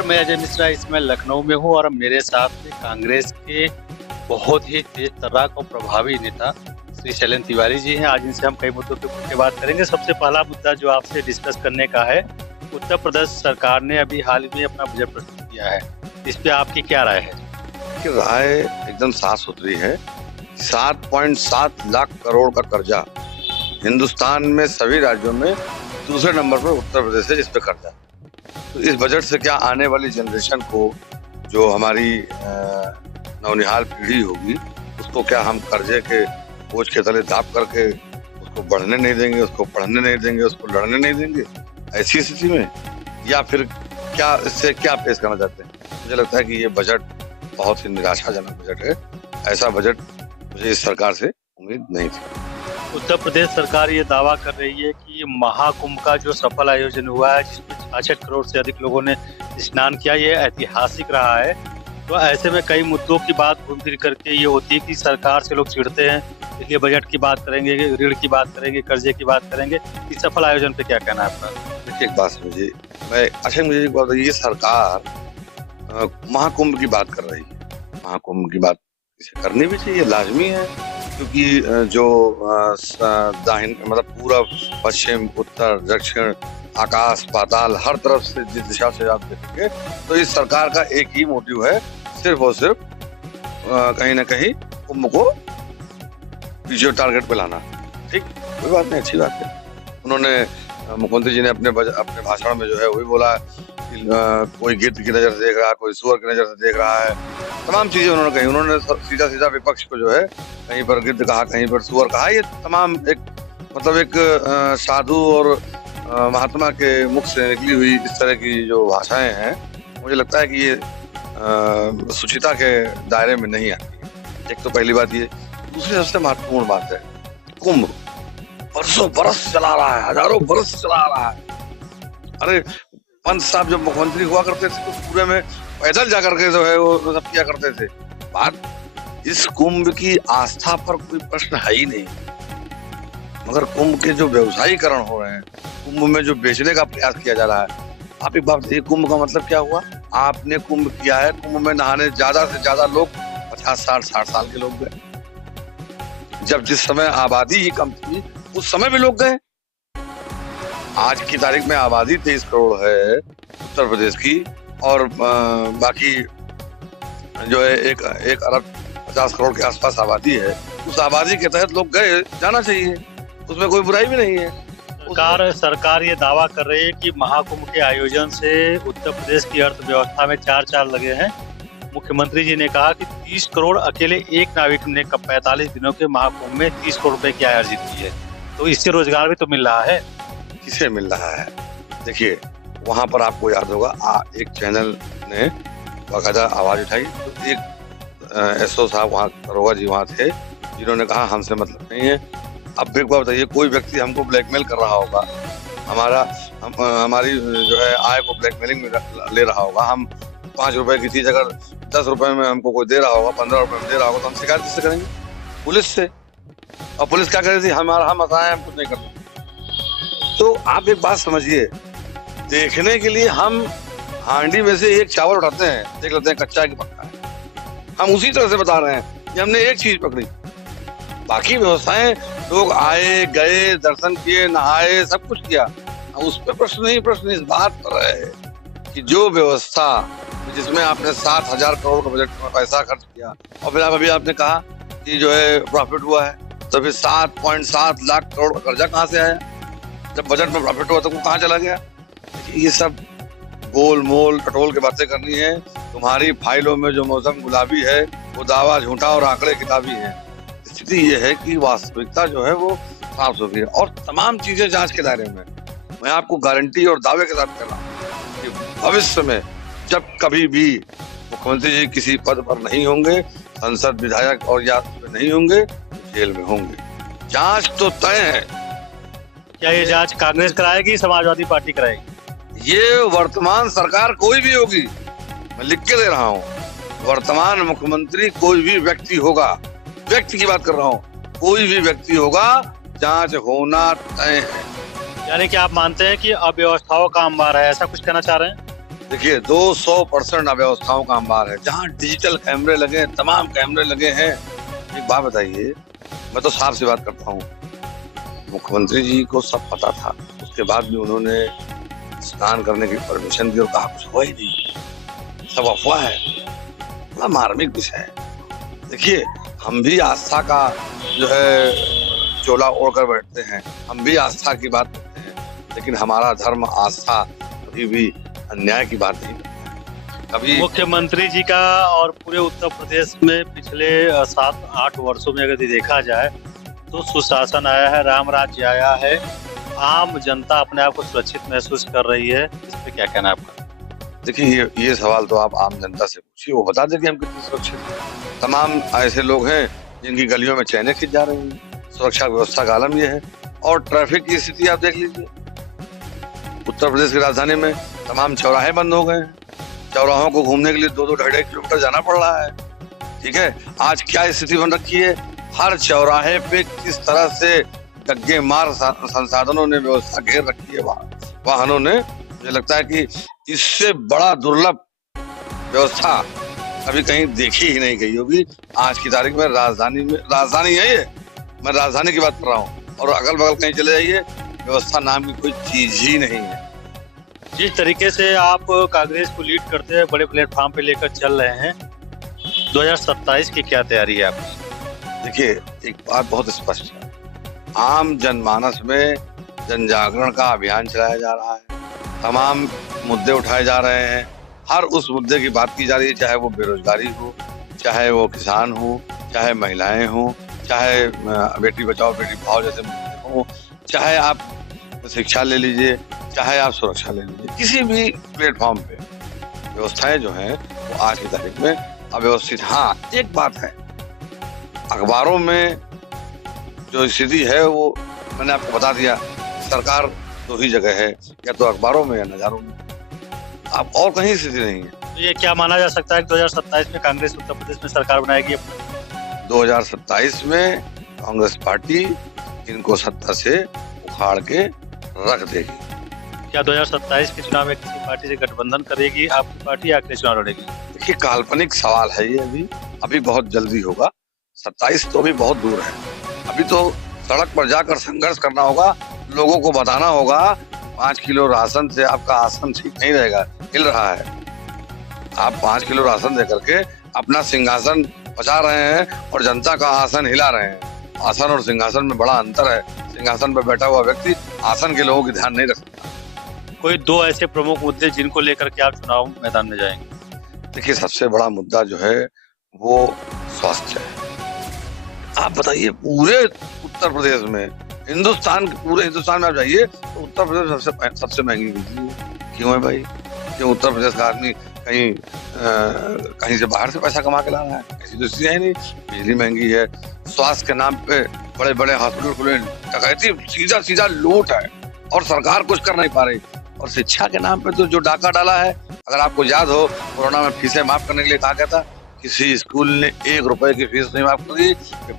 नमस्कार, मैं अजय मिश्रा इसमें लखनऊ में हूँ और मेरे साथ में कांग्रेस के बहुत ही तेज तर्राक और प्रभावी नेता श्री शैलेंद्र तिवारी जी हैं। आज इनसे हम कई मुद्दों पे खुल के बात करेंगे। सबसे पहला मुद्दा जो आपसे डिस्कस करने का है, उत्तर प्रदेश सरकार ने अभी हाल में अपना बजट प्रस्तुत किया है, इस पे आपकी क्या राय है? की राय एकदम साफ सुथरी है। 7.7 लाख करोड़ का कर्जा हिंदुस्तान में सभी राज्यों में दूसरे नंबर पर उत्तर प्रदेश है जिस पे कर्जा। तो इस बजट से क्या आने वाली जनरेशन को, जो हमारी नौनिहाल पीढ़ी होगी, उसको क्या हम कर्जे के बोझ के तले दाब करके उसको बढ़ने नहीं देंगे, उसको पढ़ने नहीं देंगे, उसको लड़ने नहीं देंगे ऐसी स्थिति में? या फिर क्या इससे क्या पेश करना चाहते हैं? मुझे लगता है कि ये बजट बहुत ही निराशाजनक बजट है। ऐसा बजट मुझे इस सरकार से उम्मीद नहीं थी। उत्तर प्रदेश सरकार ये दावा कर रही है कि ये महाकुंभ का जो सफल आयोजन हुआ है, जिसमें 66 करोड़ से अधिक लोगों ने स्नान किया, ये ऐतिहासिक रहा है। तो ऐसे में कई मुद्दों की बात घूम फिर करके ये होती है कि सरकार से लोग चिढ़ते हैं, इसलिए बजट की बात करेंगे, ऋण की बात करेंगे, कर्जे की बात करेंगे। इस सफल आयोजन पे क्या कहना है आपका? देखिए, एक बात समझिए, मुझे एक बात, ये सरकार महाकुंभ की बात कर रही है। महाकुंभ की बात इसे करनी भी चाहिए, लाजमी है, क्योंकि जो दाहिन मतलब पूरब, पश्चिम, उत्तर, दक्षिण, आकाश पाताल, हर तरफ से जिस दिशा से आप देखेंगे तो इस सरकार का एक ही मोटिव है, सिर्फ और सिर्फ कहीं ना कहीं कुंभ को पीछे टारगेट पे लाना। ठीक, कोई बात नहीं, अच्छी बात है। उन्होंने मुख्यमंत्री जी ने अपने भाषण में जो है वही बोला कि कोई गिद्ध की नजर से देख रहा है, कोई सुअर की नजर से देख रहा है, तमाम चीजें उन्होंने कही। उन्होंने सीधा सीधा विपक्ष को जो है कहीं पर गिद्ध कहा, कहीं पर सुअर कहा। ये तमाम एक साधु और महात्मा के मुख से निकली हुई इस तरह की जो भाषाएं हैं, मुझे लगता है कि ये सुचिता के दायरे में नहीं आती। एक तो पहली बात ये। दूसरी सबसे महत्वपूर्ण बात है, कुंभ बरसों बरस चला रहा है, हजारों बरस चला रहा है। अरे पंत साहब जब मुख्यमंत्री हुआ करते थे तो पूरे में पैदल जाकर के जो है वो सब किया करते थे। बात इस कुंभ की आस्था पर कोई प्रश्न है ही नहीं, मगर कुंभ के जो व्यवसायीकरण हो रहे हैं, कुंभ में जो बेचने का प्रयास किया जा रहा है। आप एक बात बताइए, कुंभ का मतलब क्या हुआ? आपने कुंभ किया है, कुंभ में नहाने ज्यादा से ज्यादा लोग 50-60 साल के लोग गए। जब जिस समय आबादी ही कम थी उस समय भी लोग गए। आज की तारीख में आबादी 23 करोड़ है उत्तर प्रदेश की, और बाकी जो है 1 अरब 50 करोड़ के आसपास आबादी है। उस आबादी के तहत लोग गए, जाना चाहिए, उसमें कोई बुराई भी नहीं है। सरकार ये दावा कर रही है कि महाकुंभ के आयोजन से उत्तर प्रदेश की अर्थव्यवस्था में 4 चांद लगे हैं। मुख्यमंत्री जी ने कहा कि 30 करोड़ अकेले एक नाविक ने 45 दिनों के महाकुंभ में 30 करोड़ रुपए की आय अर्जित की है। तो इससे रोजगार भी तो मिल रहा है। किसे मिल रहा है? देखिए, वहां पर आपको याद होगा एक चैनल ने बाकायदा आवाज उठाई, तो एक एसओ साहब वहाँ, दरोगा जी वहाँ थे, जिन्होंने कहा हमसे मतलब नहीं है। अब एक बात बताइए, कोई व्यक्ति हमको ब्लैकमेल कर रहा होगा, हमारी जो है आय को ब्लैकमेलिंग में ले रहा होगा, हम 5 रुपए की चीज अगर 10 रुपए में हमको कोई दे रहा होगा, 15 रुपए में दे रहा होगा, तो हम शिकायत किससे करेंगे? पुलिस से। और पुलिस क्या करेगी? हम बताए, हम कुछ नहीं करते। तो आप एक बात समझिए, देखने के लिए हम हांडी में से एक चावल उठाते हैं, देख लेते हैं कच्चा है कि पक्का है। हम उसी तरह से बता रहे हैं कि हमने एक चीज पकड़ी, बाकी व्यवस्थाएं लोग आए गए, दर्शन किए, नहाए, सब कुछ किया, उस पर प्रश्न नहीं। प्रश्न इस बात पर है कि जो व्यवस्था जिसमें आपने 7,000 करोड़ का बजट में पैसा खर्च किया, और फिर अभी आपने कहा कि जो है प्रॉफिट हुआ है, तो फिर 7.7 लाख करोड़ का कर्जा कहाँ से आया? जब बजट में प्रॉफिट हुआ तो वो कहाँ चला गया? ये सब गोल मोल टटोल के बातें करनी है। तुम्हारी फाइलों में जो मौसम गुलाबी है वो दावा झूठा और आंकड़े किताबी है। स्थिति ये है कि वास्तविकता जो है वो साफ सुथरी है और तमाम चीजें जांच के दायरे में। मैं आपको गारंटी और दावे के साथ कह रहा हूँ कि भविष्य में जब कभी भी मुख्यमंत्री जी किसी पद पर नहीं होंगे, संसद विधायक और या नहीं होंगे, जेल में होंगे। जांच तो तय है। क्या ये जांच कांग्रेस कराएगी, समाजवादी पार्टी कराएगी? ये वर्तमान सरकार कोई भी होगी, मैं लिख के दे रहा हूँ, वर्तमान मुख्यमंत्री कोई भी व्यक्ति होगा, व्यक्ति की बात कर रहा हूँ, कोई भी व्यक्ति होगा, जांच होना तय है। यानी कि आप मानते हैं कि अव्यवस्थाओं का अंबार है, ऐसा कुछ कहना चाह रहे हैं? देखिए 200% अव्यवस्थाओं का अंबार है। जहाँ डिजिटल कैमरे लगे हैं, तमाम कैमरे लगे हैं। एक बात बताइए, मैं तो साफ सी बात करता हूँ, मुख्यमंत्री जी को सब पता था, उसके बाद भी उन्होंने स्नान करने की परमिशन दी और कहा कुछ हुआ ही नहीं, सब अफवाह है। बड़ा मार्मिक विषय है। देखिए हम भी आस्था का जो है चोला ओढ़कर बैठते हैं, हम भी आस्था की बात करते हैं, लेकिन हमारा धर्म आस्था कभी भी अन्याय की बात नहीं करता। कभी मुख्यमंत्री जी का और पूरे उत्तर प्रदेश में पिछले 7-8 वर्षों में अगर देखा जाए तो सुशासन आया है, राम राज्य आया है, आम जनता अपने आप को सुरक्षित महसूस कर रही है। इस पे क्या कहना है आपका? देखिए ये सवाल तो आप आम जनता से पूछिए, वो बता दें कि हम कितने सुरक्षित हैं। तमाम ऐसे लोग हैं जिनकी गलियों में चैनें खिंच जा रही हैं। सुरक्षा व्यवस्था का आलम ये है। और ट्रैफिक की स्थिति आप देख लीजिए, उत्तर प्रदेश की राजधानी में तमाम चौराहे बंद हो गए हैं। चौराहों को घूमने के लिए 2-2 किलोमीटर जाना पड़ रहा है। ठीक है, आज क्या स्थिति बन रखी है, हर चौराहे पे किस तरह से डग्गे मार संसाधनों ने व्यवस्था घेर रखी है वाहनों ने। मुझे लगता है कि इससे बड़ा दुर्लभ व्यवस्था अभी कहीं देखी ही नहीं गई होगी। आज की तारीख में राजधानी है ये, मैं राजधानी की बात कर रहा हूँ, और अगल बगल कहीं चले जाइए व्यवस्था नाम की कोई चीज ही नहीं है। जिस तरीके से आप कांग्रेस को लीड करते हैं, बड़े प्लेटफॉर्म पे लेकर चल रहे हैं, 2027 की क्या तैयारी है आपकी? देखिए एक बात बहुत स्पष्ट है, आम जनमानस में जन जागरण का अभियान चलाया जा रहा है। तमाम मुद्दे उठाए जा रहे हैं, हर उस मुद्दे की बात की जा रही है, चाहे वो बेरोजगारी हो, चाहे वो किसान हो, चाहे महिलाएं हो, चाहे बेटी बचाओ बेटी पढ़ाओ जैसे मुद्दे हो, चाहे आप शिक्षा ले लीजिए, चाहे आप सुरक्षा ले लीजिए। किसी भी प्लेटफॉर्म पे व्यवस्थाएं जो हैं वो आज की तारीख में अव्यवस्थित। हाँ एक बात है, अखबारों में जो स्थिति है वो मैंने आपको बता दिया, सरकार दो ही जगह है, या तो अखबारों में या नजारों में, आप और कहीं स्थिति नहीं है। तो ये क्या माना जा सकता है कि 2027 में कांग्रेस उत्तर प्रदेश में सरकार बनाएगी? 2027 में कांग्रेस पार्टी इनको सत्ता से उखाड़ के रख देगी। क्या 2027 के चुनाव में किसी पार्टी से गठबंधन करेगी आपकी पार्टी, या अकेले चुनाव लड़ेगी? देखिए काल्पनिक सवाल है ये, अभी बहुत जल्दी होगा। 27 तो अभी बहुत दूर है। अभी तो सड़क पर जाकर संघर्ष करना होगा, लोगों को बताना होगा 5 किलो राशन से आपका आसन ठीक नहीं रहेगा, हिल रहा है। आप 5 किलो राशन दे करके अपना सिंहासन बचा रहे हैं और जनता का आसन हिला रहे हैं। आसन और सिंहासन में बड़ा अंतर है। सिंहासन पर बैठा हुआ व्यक्ति आसन के लोगों की ध्यान नहीं रख सकता। कोई 2 ऐसे प्रमुख मुद्दे जिनको लेकर के आप चुनाव मैदान में जाएंगे? देखिए सबसे बड़ा मुद्दा जो है वो स्वास्थ्य है। आप बताइए पूरे उत्तर प्रदेश में, पूरे हिंदुस्तान में आप जाइए तो उत्तर प्रदेश सबसे महंगी बिजली है। क्यों है भाई? क्यों उत्तर प्रदेश का आदमी कहीं से बाहर से पैसा कमा के ला रहा है? ऐसी तो स्थिति है नहीं। बिजली महंगी है, स्वास्थ्य के नाम पे बड़े बड़े हॉस्पिटल खुले, डकैती, सीधा लूट है और सरकार कुछ कर नहीं पा रही। और शिक्षा के नाम पे तो जो डाका डाला है, अगर आपको याद हो कोरोना में फीसें माफ करने के लिए कहा गया था, किसी स्कूल ने 1 रुपए की फीस नहीं माफ करी।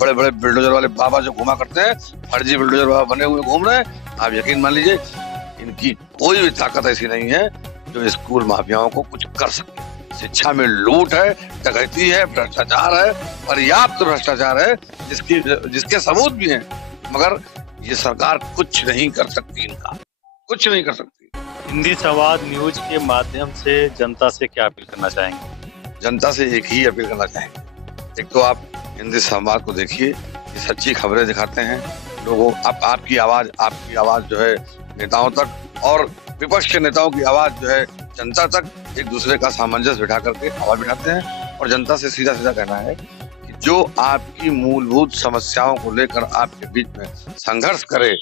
बड़े बड़े बिल्डोजर वाले बाबा जो घुमा करते हैं, फर्जी बिल्डोजर बाबा बने हुए घूम रहे हैं, आप यकीन मान लीजिए इनकी कोई भी ताकत ऐसी नहीं है जो स्कूल माफियाओं को कुछ कर सके। शिक्षा में लूट है, डकैती है, भ्रष्टाचार है, पर्याप्त भ्रष्टाचार है जिसके सबूत भी हैं, मगर ये सरकार कुछ नहीं कर सकती, इनका कुछ नहीं कर सकती। हिंदी संवाद न्यूज के माध्यम से जनता से क्या अपील करना चाहेंगे? जनता से एक ही अपील करना चाहेंगे, एक तो आप हिंदी संवाद को देखिए, ये सच्ची खबरें दिखाते हैं लोगों। आपकी आवाज जो है नेताओं तक, और विपक्ष के नेताओं की आवाज जो है जनता तक, एक दूसरे का सामंजस्य बिठा करके आवाज बिठाते हैं। और जनता से सीधा कहना है कि जो आपकी मूलभूत समस्याओं को लेकर आपके बीच में संघर्ष करे,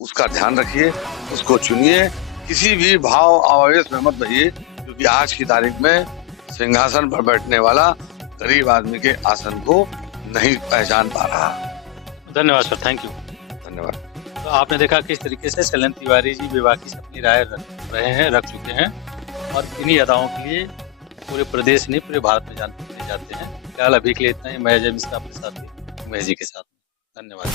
उसका ध्यान रखिए, उसको चुनिए, किसी भी भाव आवेश में मत बहिए, क्योंकि आज की तारीख में सिंहासन पर बैठने वाला गरीब आदमी के आसन को नहीं पहचान पा रहा। धन्यवाद सर, थैंक यू। धन्यवाद। तो आपने देखा किस तरीके से शैलेंद्र तिवारी जी बेबाकी से अपनी राय रख चुके हैं, और इन्हीं अदाओं के लिए पूरे प्रदेश नहीं पूरे भारत में जानते जाते हैं। फिलहाल अभी के लिए इतना ही। मैं अजय मिश्रा अपने साथी उमेश जी के साथ। धन्यवाद।